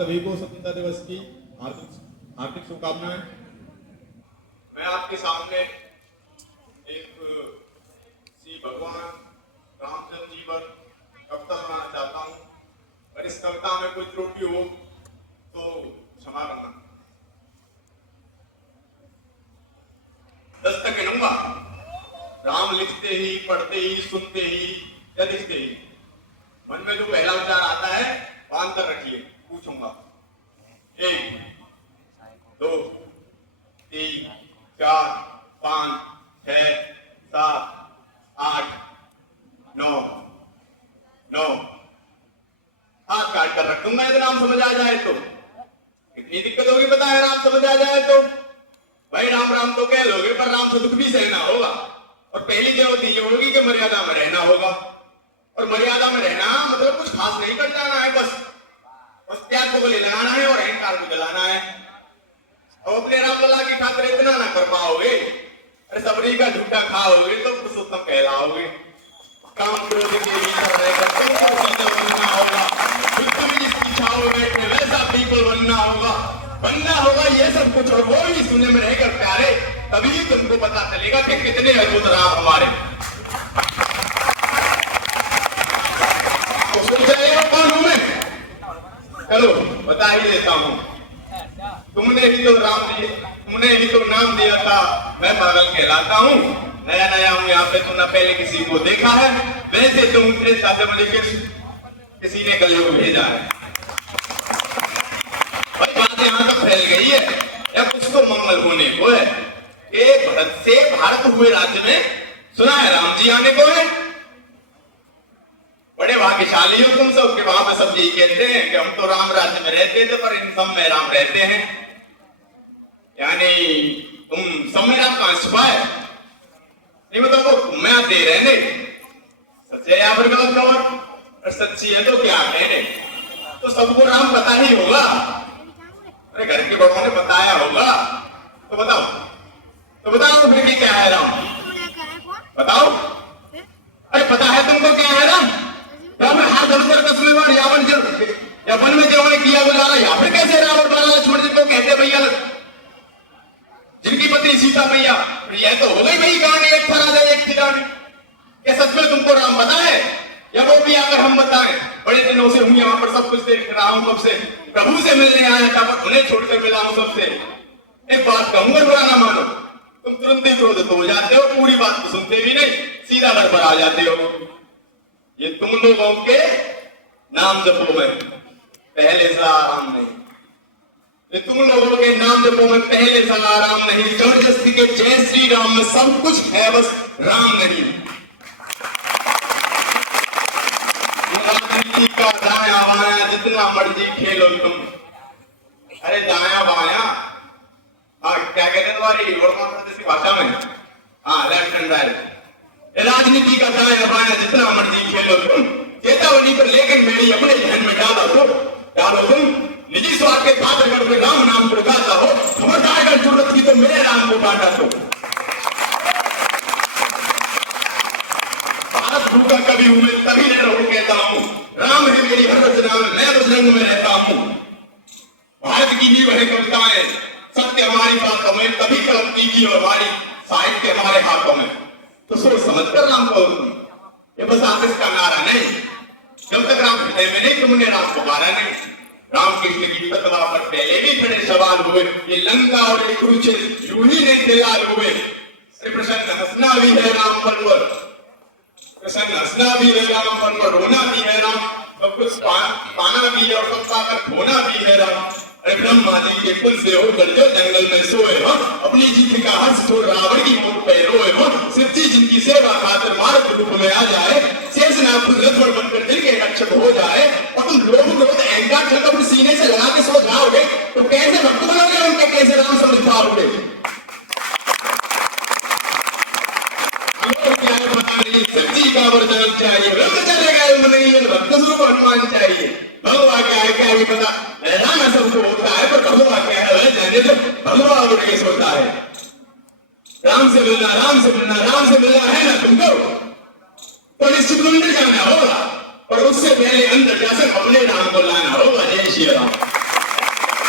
सभी को स्वतंत्रता दिवस की हार्दिक हार्दिक शुभकामनाएं। मैं आपके सामने एक श्री भगवान रामचंद्र जी पर कविता सुनाना चाहता हूँ, और इस कविता में कोई त्रुटि हो तो क्षमा करना। दस्तक गिनूंगा, राम लिखते ही, पढ़ते ही, सुनते ही या दिखते ही मन में जो पहला विचार आता है बांध कर रखिए। पूछूंगा 1 2 3 4 5 6 7 8 9 9 हाथ काट कर रख दूंगा यदि राम समझ आ जाए तो। कितनी दिक्कत होगी पता है राम समझ आ जाए तो? भाई राम राम तो कह लोगे, पर राम से दुख भी सहना होगा। और पहली चुनौती ये होगी कि मर्यादा में रहना होगा। और मर्यादा में रहना मतलब कुछ खास नहीं कर जाना है, बस त्याग को गले लगाना है और अहंकार को जलाना है। और अपने राम लला की खातिर इतना ना कर पाओगे, अरे सबरी का झूठा खाओगे तो पुरुषोत्तम कहलाओगे। काम क्रोध के भीतर रहकर तुमको सीधा बनना होगा, खुद भी जिसकी छाव में बैठे वैसा पीपल बनना होगा ये सब कुछ। और वो ही सुनने में रहकर प्यारे, तभी तुमको पता चलेगा कि कितने अद्भुत राम हमारे। तो सुन जाएगा कौन हूं मैं? चलो बता ही देता हूं। तुमने ही तो नाम दिया था, मैं पागल कहलाता हूं। नया नया हूं यहाँ पे, तो न पहले किसी को देखा है, वैसे तुम मुझे किसी ने गले को भेजा है। बात यहाँ तक फैल गई है या कुछ तो मंगल होने को है। एक भरत से भारत हुए राज्य में सुना है राम जी आने को है। बड़े भाग्यशाली हो तुम सब के वहां पे सब यही कहते हैं कि हम तो राम राज्य में रहते थे, पर इन सब में राम रहते हैं। यानी तुम सब में राम कहां छुपाए? नहीं मतलब वो मैं दे रहे ने सच्चे या फिर गलत खबर? और सच्ची है तो क्या कहने, तो सबको राम पता ही होगा। अरे घर के बड़ों ने बताया होगा, तो बताओ फिर क्या है राम? बताओ। अरे पता है तुमको क्या है राम? राम ने हाथ धरकर कसमें बार यावन में जो किया गुजारा, यहाँ पर कैसे रावण बाला लक्ष्मण जी को कहते भैया, जिनकी पत्नी सीता मैया। यह तो हो गई भाई कहानी, एक था राजा एक थी रानी। क्या सच में तुमको राम पता है, या वो भी अगर हम बताएं? बड़े दिनों से हूं यहाँ पर, सब कुछ देख रहा हूं, कब से प्रभु से मिलने आया था, पर उन्हें छोड़कर मिला हूं सबसे। एक बात कहूंगा, बुरा ना मानो, तुम तुरंत ही क्रोधित हो जाते हो, पूरी बात को सुनते भी नहीं, सीधा घर पर आ जाते हो। ये तुम लोगों के नाम जपो में पहले सा आराम नहीं, ये तुम लोगों के नाम जपो में पहले सा आराम नहीं। जबरदस्ती के जय श्री राम में सब कुछ है, बस राम नहीं। का दाया बाया जितना मर्जी खेलो तुम। अरे दाया बाया, हाँ क्या कहते हैं तुम्हारी जैसी भाषा में? हाँ लेफ्ट एंड राइट। राजनीति का दाया बाया जितना मर्जी खेलो तुम, चेतावनी पर लेकिन मेरी अपने ध्यान में डालो तुम। निजी स्वार्थ के खातिर अगर कोई राम नाम को गाता हो, खबरदार अगर जरूरत की तो मेरे राम को बांटा दो। भारत भूखा कभी हुए तभी न रहो कहता हूं, राम है मेरी हर रचना में, मैं बजरंग में रहता हूं। भारत की नींव है कविताएं, सत्य हमारी बातों में, तभी कलम की और हमारी साहित्य हमारे हाथों में। तो सोच समझ कर राम को, ये बस आतिश का नारा नहीं। जब तक राम हृदय में नहीं, तुमने राम पुकारा नहीं। रामकृष्ण की प्रतिभा पर पहले भी खड़े सवाल हुए, ये लंका और ये कुरुक्षेत्र यूं ही नहीं तैयार हुए। प्रसन्न हंसना भी है राम पर, प्रसन्न हंसना भी है राम पर, रोना भी है राम, सब कुछ पाना भी है और सब पाकर खोना भी है राम। अरे ब्रह्मा जी के कुल से होकर जो जंगल में सोए हो, अपनी जीत का हर्ष छोड़ रावण की मुख पे रोए हो। शिव जी जिनकी सेवा खातिर मार्ग रूप में आ जाए, शेषनाग लक्ष्मण बनकर दिल के रक्षक हो जाए, और तुम लोभ क्रोध अहंकार छल अपने सीने से लगा के सो जाओगे, तो कैसे भक्त बनोगे उनके, कैसे राम समझ पाओगे? सच्ची का वरदान चाहिए, व्रत चलेगा नहीं, भक्त स्वरूप हनुमान चाहिए। भगवान क्या है, क्या ये पता राम सबको होता है, पर भगवान क्या है जाने तो भगवान उन्हें होता है। राम से मिलना है ना तुमको, तो निश्चित मंदिर जाना होगा, और उससे पहले अंदर जाकर अपने राम को लाना होगा। जय श्री राम।